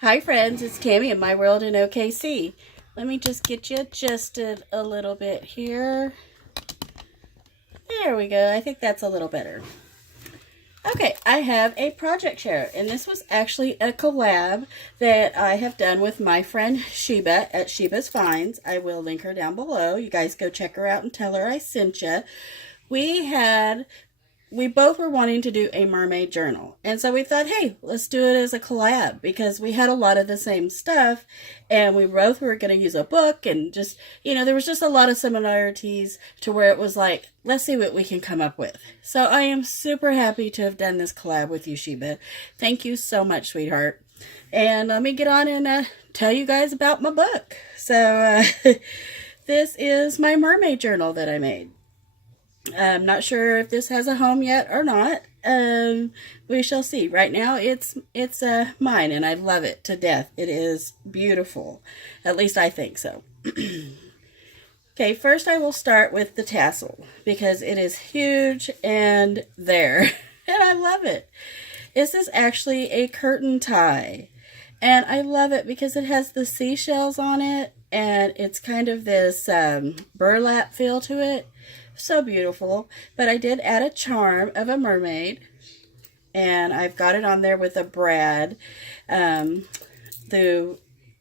Hi friends, it's Tammy in My World in OKC. Let me just get you adjusted a little bit here. There we go. I think that's a little better. Okay, I have a project share, and this was actually a collab that I have done with my friend Sheba at Shebas Finds. I will link her down below. You guys go check her out and tell her I sent you. We both were wanting to do a mermaid journal. And so we thought, hey, let's do it as a collab because we had a lot of the same stuff and we both were going to use a book and just, there was just a lot of similarities to where it was like, let's see what we can come up with. So I am super happy to have done this collab with you, Sheba. Thank you so much, sweetheart. And let me get on and tell you guys about my book. So this is my mermaid journal that I made. I'm not sure if this has a home yet or not. We shall see. Right now, it's mine, and I love it to death. It is beautiful. At least I think so. Okay, first I will start with the tassel because it is huge and there, and I love it. This is actually a curtain tie, and I love it because it has the seashells on it, and it's kind of this burlap feel to it. So beautiful. But I did add a charm of a mermaid, and I've got it on there with a brad through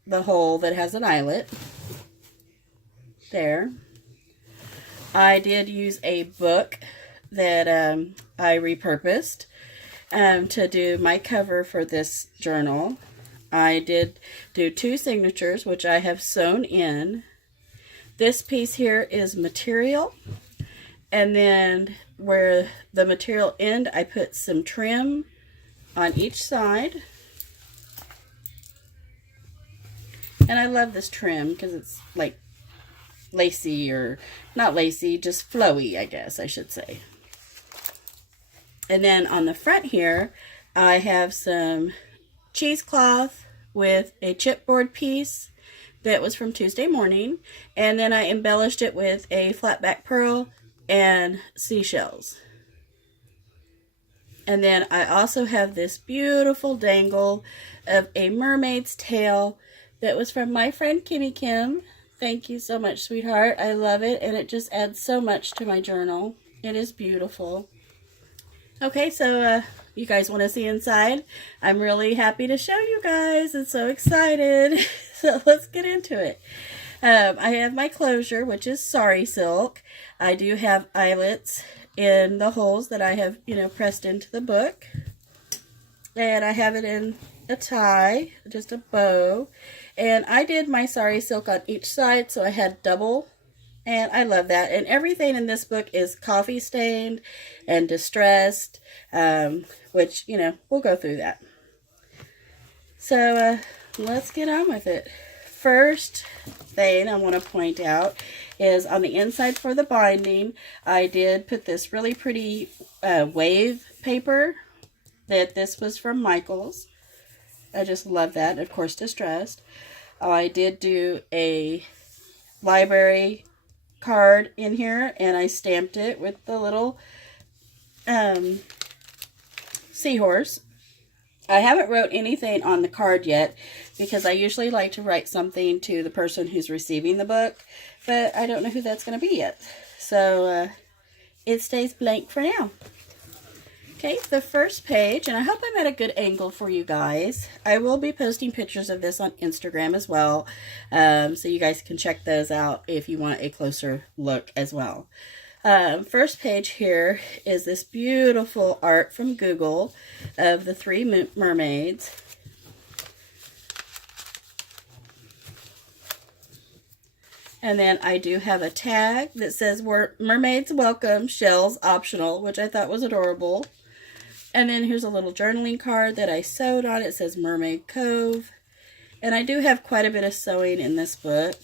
the hole that has an eyelet there. I did use a book that I repurposed to do my cover for this journal. I did do 2 signatures, which I have sewn in. This piece here is material. And then where the material end, I put some trim on each side. And I love this trim because it's like lacy, or not lacy, just flowy, I guess I should say. And then on the front here, I have some cheesecloth with a chipboard piece that was from Tuesday morning. And then I embellished it with a flat back pearl and seashells. And then I also have this beautiful dangle of a mermaid's tail that was from my friend Kimmy Kim. Thank you so much, sweetheart. I love it, and it just adds so much to my journal. It is beautiful. Okay, so you guys want to see inside? I'm really happy to show you guys. I'm so excited. So let's get into it. I have my closure, which is sari silk. I do have eyelets in the holes that I have, pressed into the book. And I have it in a tie, just a bow. And I did my sari silk on each side, so I had double. And I love that. And everything in this book is coffee stained and distressed, which, we'll go through that. So let's get on with it. First thing I want to point out is on the inside for the binding, I did put this really pretty wave paper that this was from Michael's. I just love that. Of course, distressed. I did do a library card in here, and I stamped it with the little seahorse. I haven't wrote anything on the card yet because I usually like to write something to the person who's receiving the book, but I don't know who that's going to be yet. So it stays blank for now. Okay, the first page, and I hope I'm at a good angle for you guys. I will be posting pictures of this on Instagram as well, so you guys can check those out if you want a closer look as well. First page here is this beautiful art from Google of the 3 mermaids. And then I do have a tag that says mermaids welcome, shells optional, which I thought was adorable. And then here's a little journaling card that I sewed on. It says Mermaid Cove. And I do have quite a bit of sewing in this book.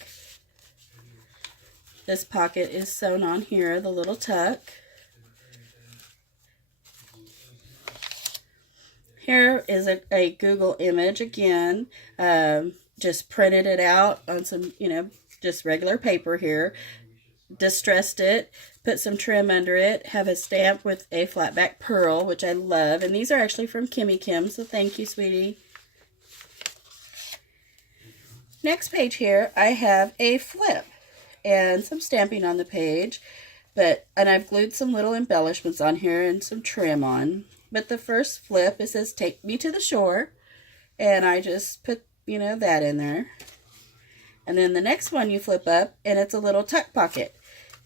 This pocket is sewn on here, the little tuck. Here is a Google image again. Just printed it out on some, just regular paper here. Distressed it, put some trim under it, have a stamp with a flat back pearl, which I love. And these are actually from Kimmy Kim, so thank you, sweetie. Next page here, I have a flip and some stamping on the page, and I've glued some little embellishments on here and some trim on. But the first flip, it says, "Take me to the shore," and I just put, that in there. And then the next one you flip up, and it's a little tuck pocket.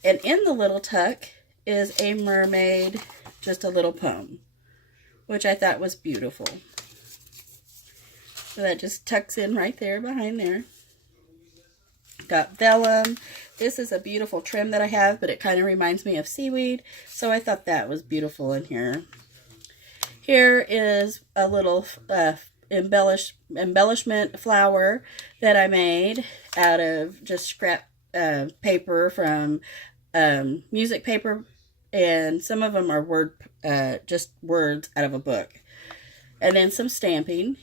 And in the little tuck is a mermaid, just a little poem, which I thought was beautiful. So that just tucks in right there behind there. Got vellum. This is a beautiful trim that I have, but it kind of reminds me of seaweed, so I thought that was beautiful in here. Here is a little embellishment flower that I made out of just scrap paper from music paper, and some of them are just words out of a book. And then some stamping.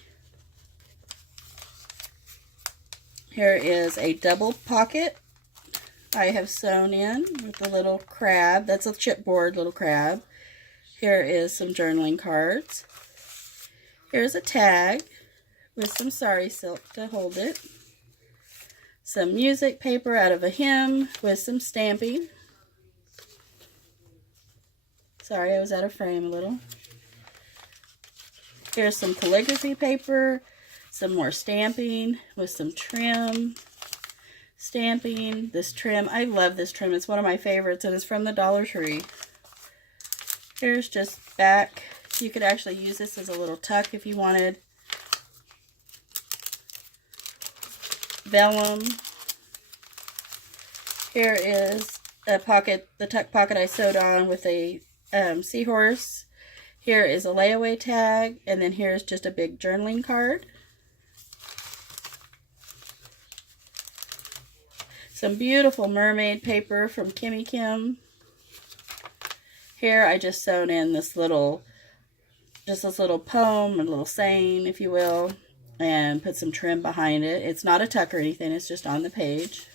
Here is a double pocket I have sewn in with a little crab. That's a chipboard little crab. Here is some journaling cards. Here's a tag with some sari silk to hold it. Some music paper out of a hymn with some stamping. Sorry, I was out of frame a little. Here's some calligraphy paper. Some more stamping with some trim. Stamping. This trim, I love this trim. It's one of my favorites, and it's from the Dollar Tree. Here's just back. You could actually use this as a little tuck if you wanted. Vellum. Here is a pocket, the tuck pocket I sewed on with a seahorse. Here is a layaway tag, and then here's just a big journaling card. Some beautiful mermaid paper from Kimmy Kim. Here I just sewn in this little poem, a little saying, if you will, and put some trim behind it. It's not a tuck or anything, it's just on the page.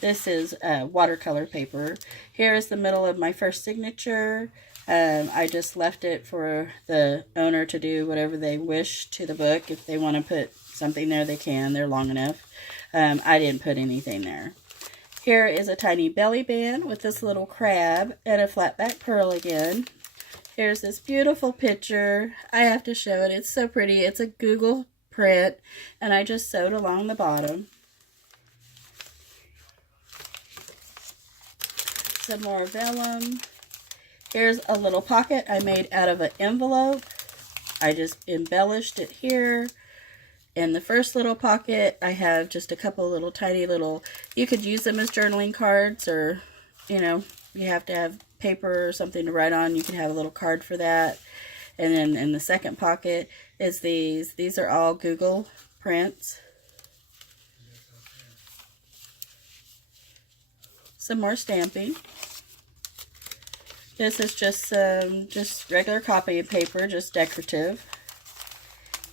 This is watercolor paper. Here is the middle of my first signature. I just left it for the owner to do whatever they wish to the book. If they want to put something there, they can. They're long enough. I didn't put anything there. Here is a tiny belly band with this little crab and a flat back pearl again. Here's this beautiful picture. I have to show it. It's so pretty. It's a Google print, and I just sewed along the bottom. Some more vellum. Here's a little pocket I made out of an envelope. I just embellished it here. In the first little pocket, I have just a couple little tiny little, you could use them as journaling cards, or, you have to have paper or something to write on. You can have a little card for that. And then in the second pocket is these. These are all Google prints. Some more stamping. This is just regular copy paper, just decorative.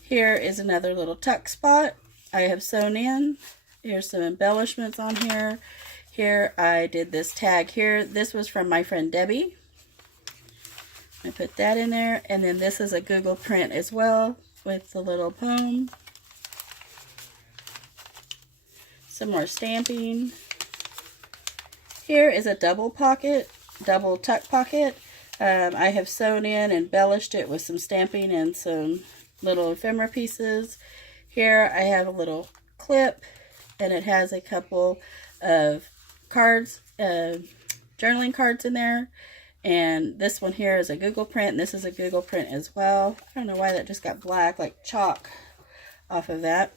Here is another little tuck spot I have sewn in. Here's some embellishments on here. Here I did this tag here. This was from my friend Debbie. I put that in there. And then this is a Google print as well with the little poem. Some more stamping. Here is a double tuck pocket. I have sewn in and embellished it with some stamping and some little ephemera pieces. Here I have a little clip, and it has a couple of cards, journaling cards in there. And this one here is a Google print, and this is a Google print as well. I don't know why that just got black, like chalk off of that.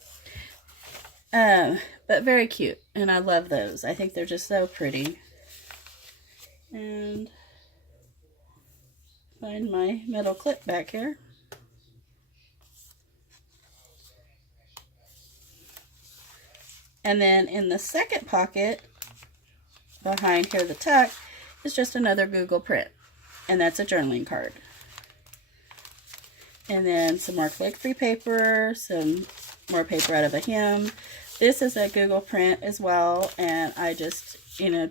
But very cute, and I love those. I think they're just so pretty. And find my metal clip back here. And then in the second pocket, behind here, the tuck, is just another Google print. And that's a journaling card. And then some more calligraphy paper, some more paper out of a hymn. This is a Google print as well, and I just,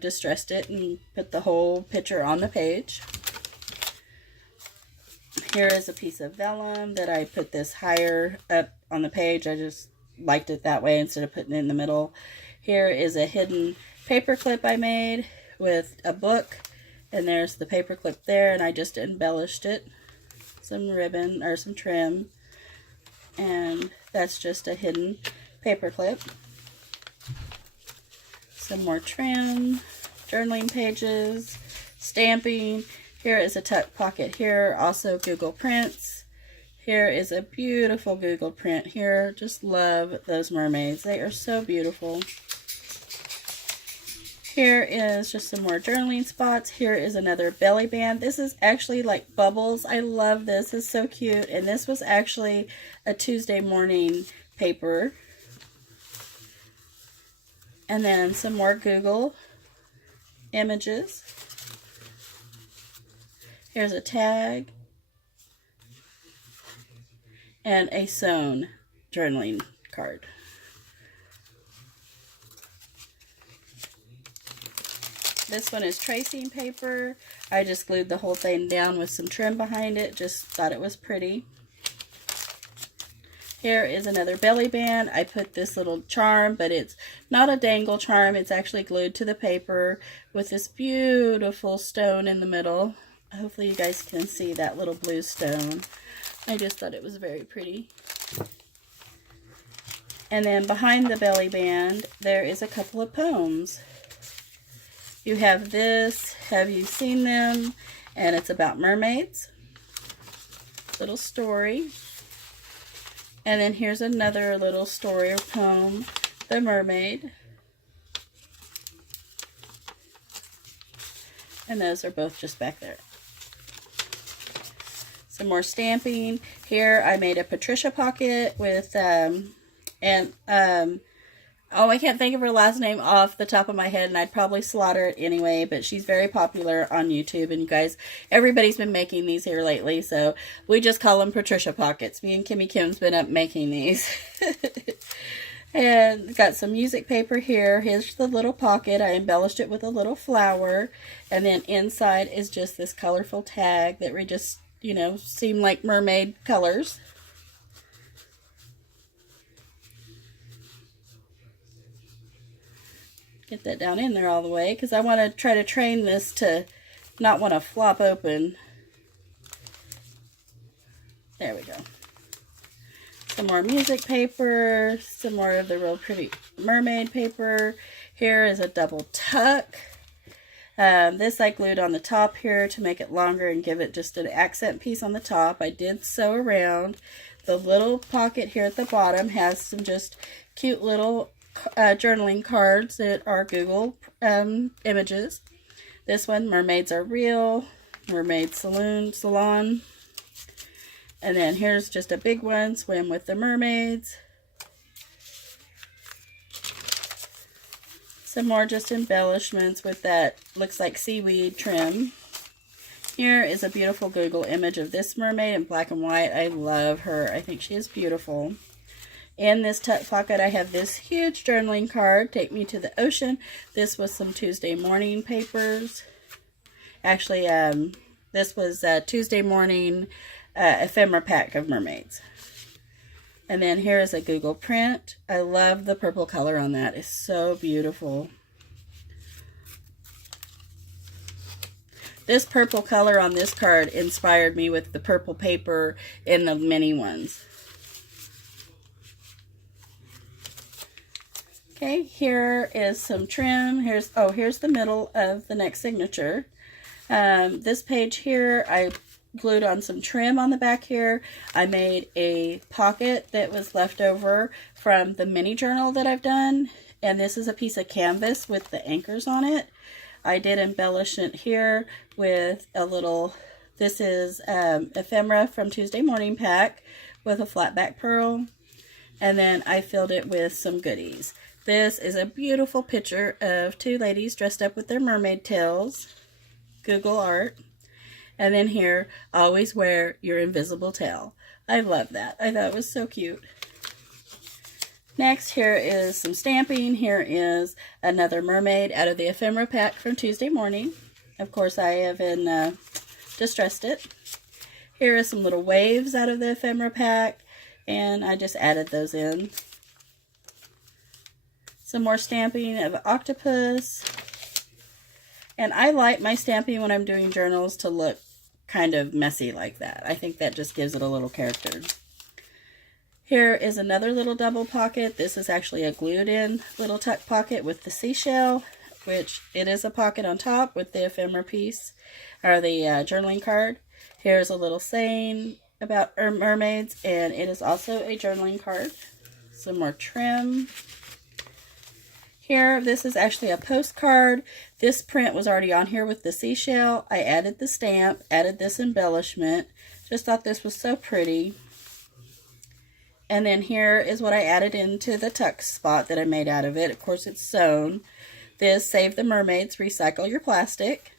distressed it and put the whole picture on the page. Here is a piece of vellum that I put this higher up on the page. I just liked it that way instead of putting it in the middle. Here is a hidden paper clip I made with a book, and there's the paper clip there, and I just embellished it. Some ribbon or some trim, and that's just a hidden paper clip. Some more trim, journaling pages, stamping. Here is a tuck pocket here, also Google prints. Here is a beautiful Google print here. Just love those mermaids. They are so beautiful. Here is just some more journaling spots. Here is another belly band. This is actually like bubbles. I love this. It's so cute. And this was actually a Tuesday morning paper. And then some more Google images. Here's a tag. And a sewn journaling card. This one is tracing paper. I just glued the whole thing down with some trim behind it. Just thought it was pretty. Here is another belly band. I put this little charm, but it's not a dangle charm. It's actually glued to the paper with this beautiful stone in the middle. Hopefully you guys can see that little blue stone. I just thought it was very pretty. And then behind the belly band, there is a couple of poems. You have this, Have You Seen Them? And it's about mermaids. Little story. And then here's another little story or poem, The Mermaid. And those are both just back there. Some more stamping. Here I made a Patricia pocket with, oh, I can't think of her last name off the top of my head, and I'd probably slaughter it anyway, but she's very popular on YouTube, and you guys, everybody's been making these here lately, so we just call them Patricia pockets. Me and Kimmy Kim's been up making these. And got some music paper here. Here's the little pocket. I embellished it with a little flower, and then inside is just this colorful tag that we just, you know, seem like mermaid colors. Get that down in there all the way, because I want to try to train this to not want to flop open. There we go. Some more music paper, some more of the real pretty mermaid paper. Here is a double tuck. This I glued on the top here to make it longer and give it just an accent piece on the top. I did sew around. The little pocket here at the bottom has some just cute little journaling cards that are Google images. This one, Mermaids Are Real, Mermaid Salon. And then here's just a big one, Swim with the Mermaids. Some more just embellishments with that, looks like seaweed trim. Here is a beautiful Google image of this mermaid in black and white. I love her. I think she is beautiful. In this tuck pocket, I have this huge journaling card, Take Me to the Ocean. This was some Tuesday morning papers. Actually, this was a Tuesday morning ephemera pack of mermaids. And then here is a Google print. I love the purple color on that. It's so beautiful. This purple color on this card inspired me with the purple paper in the mini ones. Okay, here is some trim. Here's the middle of the next signature. This page here, I glued on some trim on the back here. I made a pocket that was left over from the mini journal that I've done. And this is a piece of canvas with the anchors on it. I did embellish it here with a little, this is ephemera from Tuesday morning pack with a flat back pearl. And then I filled it with some goodies. This is a beautiful picture of two ladies dressed up with their mermaid tails. Google art. And then here, always wear your invisible tail. I love that. I thought it was so cute. Next, here is some stamping. Here is another mermaid out of the ephemera pack from Tuesday morning. Of course, I have distressed it. Here is some little waves out of the ephemera pack, and I just added those in. Some more stamping of octopus. And I like my stamping when I'm doing journals to look kind of messy like that. I think that just gives it a little character. Here is another little double pocket. This is actually a glued in little tuck pocket with the seashell, which it is a pocket on top with the ephemera piece, or the journaling card. Here's a little saying about mermaids, and it is also a journaling card. Some more trim. Here, this is actually a postcard. This print was already on here with the seashell. I added the stamp, added this embellishment. Just thought this was so pretty. And then here is what I added into the tuck spot that I made out of it. Of course, it's sewn. This Save the Mermaids, Recycle Your Plastic.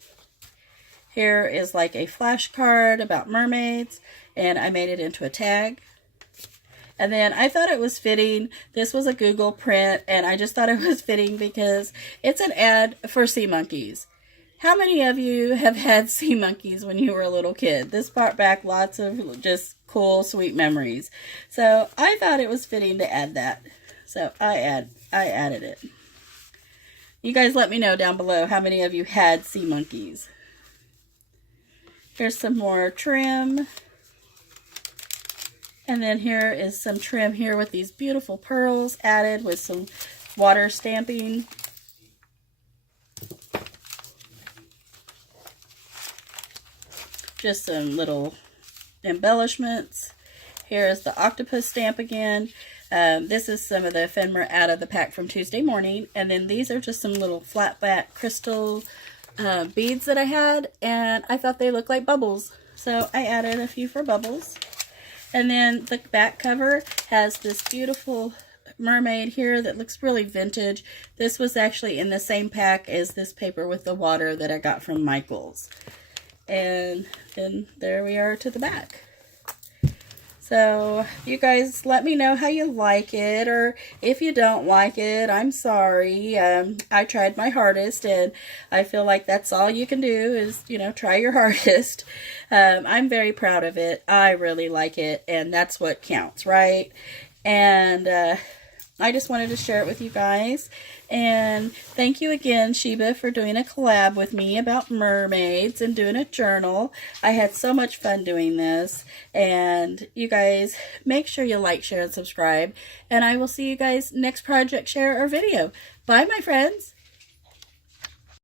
Here is like a flashcard about mermaids, and I made it into a tag. And then I thought it was fitting. This was a Google print, and I just thought it was fitting because it's an ad for sea monkeys. How many of you have had sea monkeys when you were a little kid? This brought back lots of just cool, sweet memories. So I thought it was fitting to add that. So I added it. You guys let me know down below how many of you had sea monkeys. Here's some more trim. And then here is some trim here with these beautiful pearls added with some water stamping. Just some little embellishments. Here is the octopus stamp again. This is some of the ephemera out of the pack from Tuesday morning. And then these are just some little flat back crystal beads that I had. And I thought they looked like bubbles. So I added a few for bubbles. And then the back cover has this beautiful mermaid here that looks really vintage. This was actually in the same pack as this paper with the water that I got from Michael's. And then there we are to the back. So you guys let me know how you like it, or if you don't like it, I'm sorry. I tried my hardest, and I feel like that's all you can do is, you know, try your hardest. I'm very proud of it. I really like it, and that's what counts, right? And I just wanted to share it with you guys. And thank you again, Sheba, for doing a collab with me about mermaids and doing a journal. I had so much fun doing this. And you guys, make sure you like, share, and subscribe. And I will see you guys next project, share, or video. Bye, my friends.